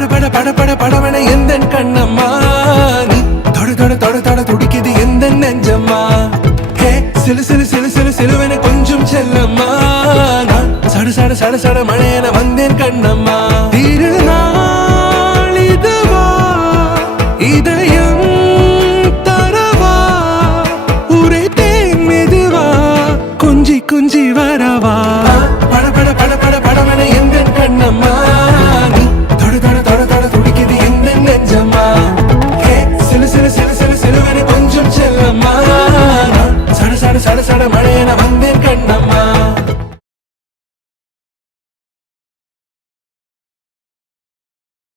பட பட பட பட படவன எந்தன் கண்ணம்மா நீ தொட தொட தொட தொட துடிக்குது எந்த நெஞ்சம்மா ஹே சிலு சிலு சிலு சிலு சிலுவன கொஞ்சம் செல்லம்மா நான் சட சட சட சட மழையன வந்தேன் கண்ணம்மா திருநாள் இதுவா இதயம் தரவா உரைத்தேன் மெதுவா கொஞ்சி கொஞ்சி வரவா பட பட பட பட படவன எந்தன் கண்ணம்மா நீ தொட தொட தொட தொட துடிக்குது எந்த நெஞ்சம்மா ஹே சிலு சிலு சிலு சிலு சிலுவன கொஞ்சம் செல்லம்மா நான் சட சட சட சட மழையன வந்தேன் கண்ணம்மா